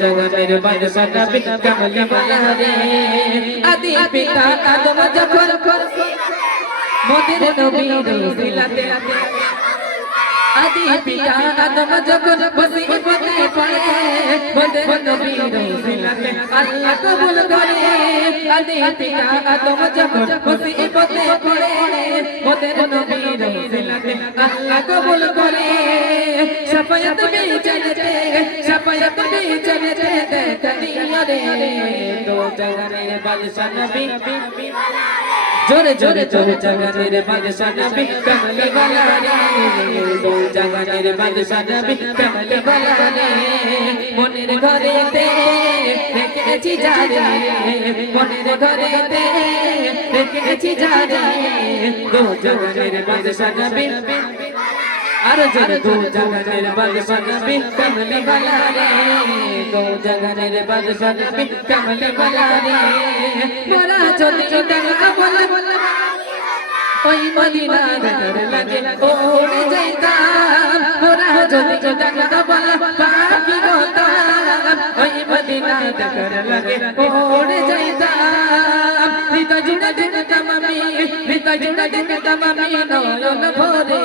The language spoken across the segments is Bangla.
জগতের বাদশা নবী কামলি ওয়ালা রে আদি পিতা আদম যখন মোদের নবীর সিলাতে আদি পিতা আদম যখন মুসিবতে পড়ে মোদের নবীর সিলাতে আল্লাহ কবুল করে আদি পিতা আদম যখন মুসিবতে পড়ে মোদের নবীর সিলাতে আল্লাহ কবুল করে শাফায়াত বিচরতে দেখা দিও রে তো জগতের বাদশা নবী জোরে জোরে জোরে জগতের বাদশা নবী কামলি ওয়ালা রে তো জগতের বাদশা নবী কামলি ওয়ালা রে মনের ঘরেতে রেখেছি জারি মনের ঘরেতে রেখেছি জারি তো জগতের বাদশা নবী আর জোরে তো জগতের বাদশা নবী কামলি ওয়ালা রে তো জগতের বাদশা নবী কামলি ওয়ালা রে মোরা যদি ডাকা বলে ওই মদিনা নগর লাগে ওড়ে যাইতাম মোরা যদি ডাকা বলে পাখি হতাম ওই মদিনা নগর লাগে ওড়ে যাইতাম হৃদয় জুড়ে দিতাম আমি নয়ন ভরে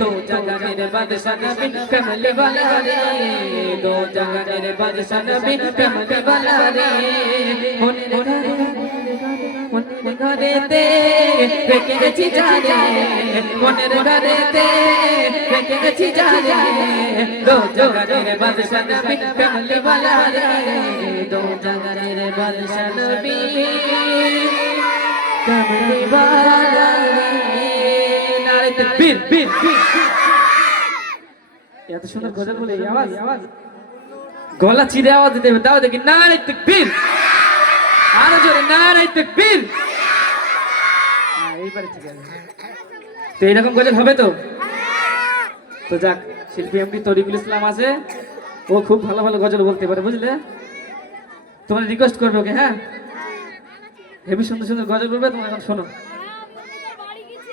তো জগতের বাদশা নবী কামলি ওয়ালা রে তো জগতের বাদশা নবী কামলি ওয়ালা রে মনের ঘরেতে রেখেছি জারি মনের ঘরেতে রেখেছি জারি তো জগতের বাদশা নবী কামলি ওয়ালা রে তো জগতের বাদশা নবী কামলি ওয়ালা রে নারে তাকবীর বীর এত সুন্দর গজল বলে এই আওয়াজ গলা চিরে আওয়াজ দেবে দাও দেখি নারে তাকবীর আরো জোরে নারে তাকবীর এইবারে ঠিক আছে তো এরকম গজল হবে তো তো যাক শিল্পী এমডি তরিকুল ইসলাম আছে ও খুব ভালো ভালো গজল বলতে পারে বুঝলে তোমার রিকোয়েস্ট করবে ওকে হ্যাঁ হেভি সুন্দর সুন্দর গজল বলবে তোমরা এখন শোনো